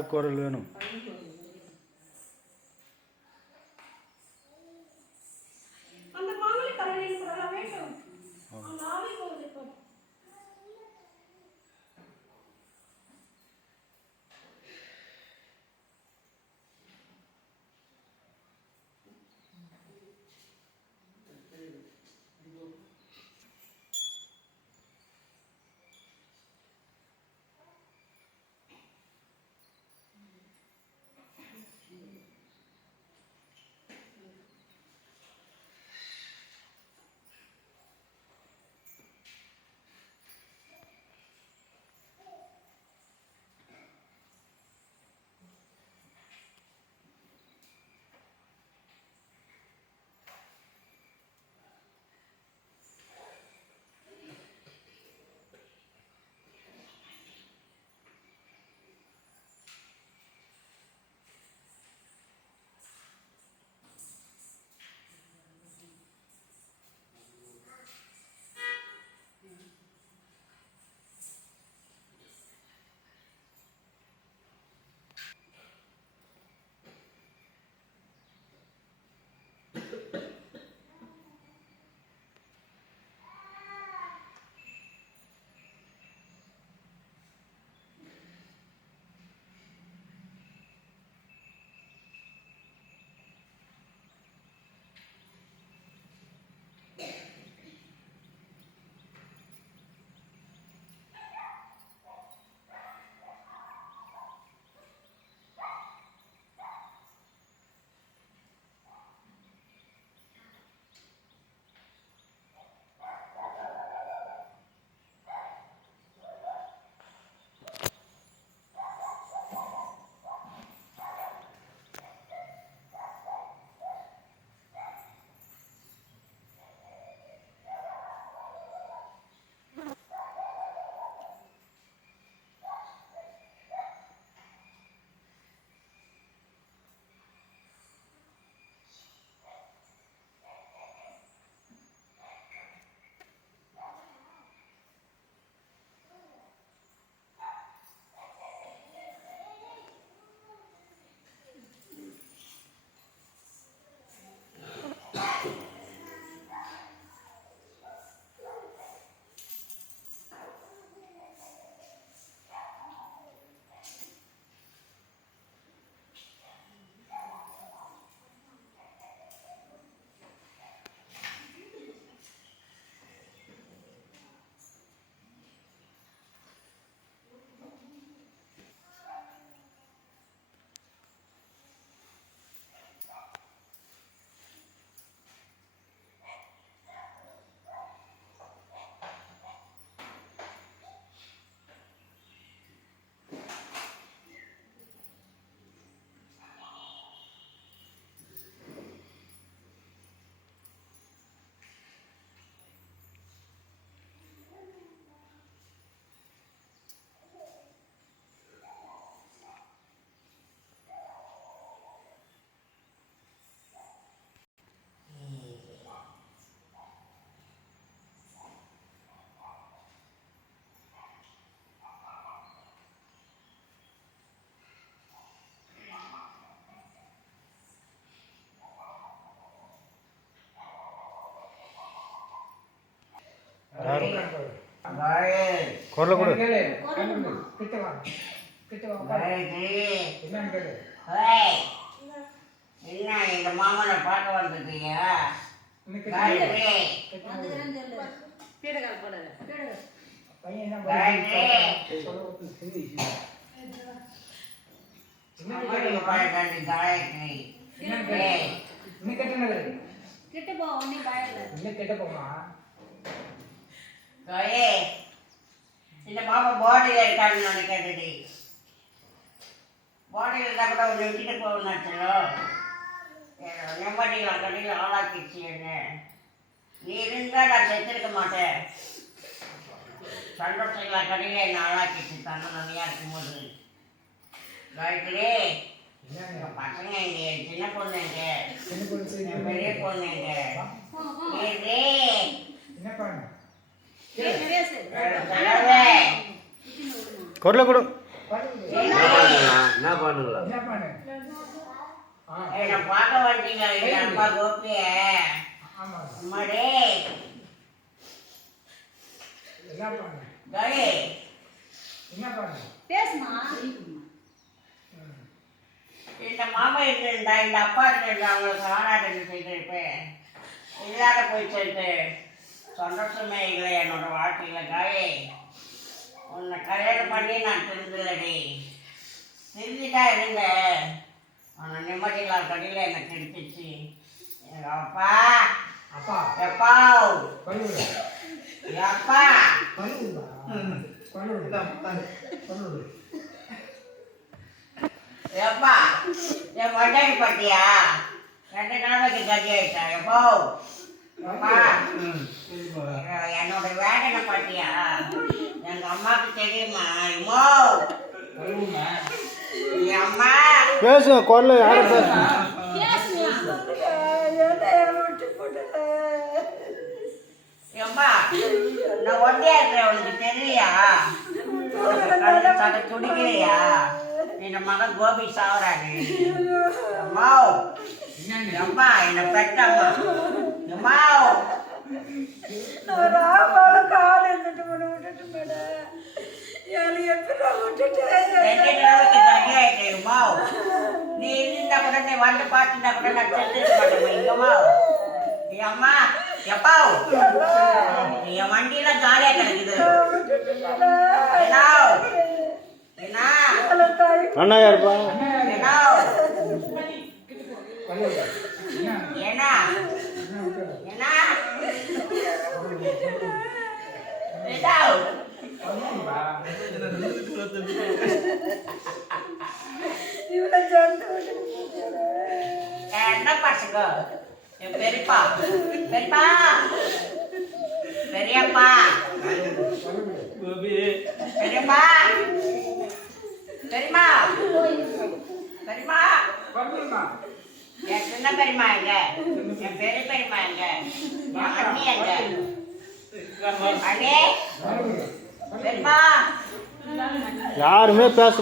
யாருக்கு குரல் வேணும் காயத்ரி பண்ணுறான்? அம்மாடிக்கு பழக்காண்டி காயத்ரி ஏய், இன்னும் கெட்ட நகரு கிட்ட போமா? காயே இந்த மாமா பாடியில் இருக்கான்னு நினைக்காதடி பாடியில் இருந்தால் கூட ஒன்று விட்டுட்டு போகணுச்சோ நெம்மடியில் கடையில் ஆளாக்கிடுச்சு என்ன? நீ இருந்தால் நான் செத்துருக்க மாட்டேன். சந்தோஷங்களா கடையில் என்னை ஆளாக்கிடுச்சு தன்னை நன்மையாக இருக்கும்போது. என்னங்க? என் பசங்க சின்ன பொண்ணு எங்க சின்ன பொண்ணு சரி, என் பெரிய பொண்ணு எங்க ஏடி, என்ன பண்ணு. குரலை கொடு. என்ன பண்ணுங்களா என்ன பண்ணுங்களா என்ன பண்ணு? ஆ. என்னை பார்க்க வந்தீங்க அப்பா கோபிய அம்மாடே. பேசுமா. இந்த மாமா இருந்தா இந்த அப்பா இருந்தா அவங்களுக்கு ஆராதனை செய்திருப்பேன் இல்லாத போய் சொல்லிட்டு சந்தோஷமே இல்லை என்னோட வாழ்க்கையில காயே உன்னை கல்யாணம் பண்ணி நான் திருந்துலடி திருந்திட்டா இருங்க உன்னை நிம்மதியில்லா கடையில் என்னை கெடுத்துச்சு. எங்க அப்பா. அப்பா. எப்பா? எப்பா எப்பா என் மொட்டாடி பட்டியா? ரெண்டு நாளைக்கு கட்டி ஆயிட்டா? எப்பா? என்னோட வேதனை பாட்டியா எங்க அம்மாவுக்கு தெரியுமா? என் அம்மா. பேசுங்க குரல் யாரும் எம்மா நான் ஒண்டியா இருக்கிறேன் உனக்கு தெரியலையா சதை துடிக்கலையா? என் மகன் கோபி சாவறானு அம்மா அம்மா என்னை பெட்டம்மா அம்மா நீ இருந்தா கூட நீ வந்து பார்த்துட்டா கூட நான் செத்துருக்க மாட்டேன் இங்கம்மா. என் அம்மா எப்பா? என் வண்டியில ஜாலியா கிடக்குது. என்ன என்ன அண்ணா யாருப்பா? என்ன பண்ணுங்க என்ன பசங்க என் பெரியப்பா. பெரியப்பா பெரியப்பா பெரியப்பா பெரியம்மா. பண்ணுங்கம்மா என் சின்ன பெரியம்மா எங்க என் பெரிய பெரியம்மா எங்க என் அண்ணி எங்க யாருமே பேச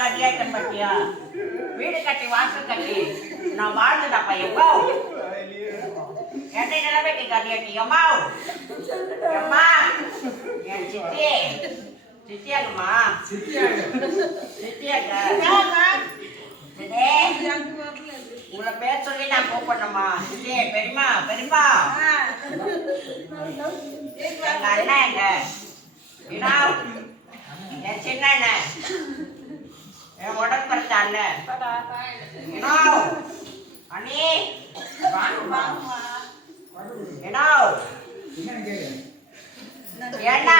கட்டியாட்டேன் பாட்டியா வீடு கட்டி வாசல் கட்டி. நான் வாழ்ந்துடாப்பா எப்பா? என்ன நிலைமைக்கு கட்டியாட்டி எம்மா எம்மா என் சித்தி சித்தியாங்கம்மா சித்தியாங்க சித்தியாங்க சித்தே உங்களை பேர் சொல்லி நான் கூப்பிடணுமா சித்தி பெரியம்மா பெரியம்மா எங்க அண்ணன் எங்க இனா என் சின்ன அண்ணன் என் உடம்பு பிறந்த அண்ணன் அண்ணி இனோ என்ன கேளு ஏண்ணா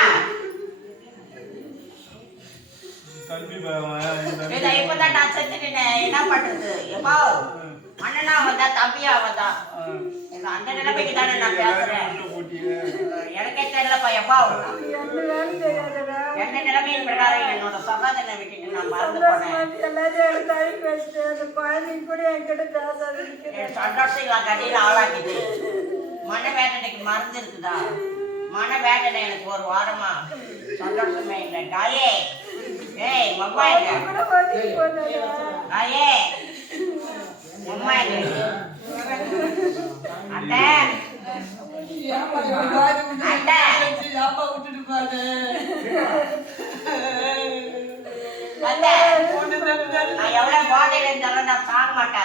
இதை இப்பதான் நான் செத்துட்டேன். என்ன பண்றது? எப்போ? அண்ணனா வந்தா தம்பியா வந்தா எங்க அந்த நிலைமைக்கு தானே நான் பேசுறேன். எனக்கே தெரியலப்பா எப்போ என்ன நிலைமையின் பிரகாரம் என்னோட சகோதரனை விட்டுட்டு நான் மறந்து போனேன். சந்தோஷம் கடையில் ஆளாக்கிது மன வேதனைக்கு மருந்து இருக்குதா மன வேதனை எனக்கு ஒரு வாரமா? சந்தோஷமே இல்லை. தாயே ஏய் மம்மா எங்க மம்மா அம்மா எங்க விட்டுட்டு அத்தை. அத்தை. நான் எவ்வளவு போதையில இருந்தாலும் நான் சாக மாட்டேன்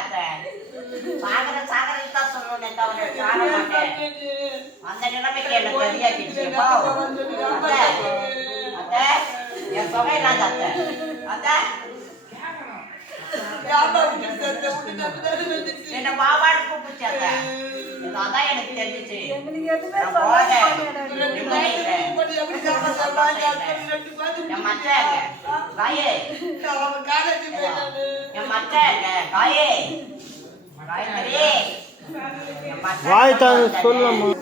அந்த நிலைமைக்கு எனக்கு தெரியாக்கிடுச்சு போ. அத்தை. அத்தை. என் தொகை இல்லாத அத்தை. அத்தை. என்ன மாவாடு கூப்பிடுச்சு அத்தை. அதான் எனக்கு தெரிஞ்சிச்சு. என் மச்சை எங்க காயே. என் எங்க காயே. காயத்ரி வாய் தான் சொல்லணும்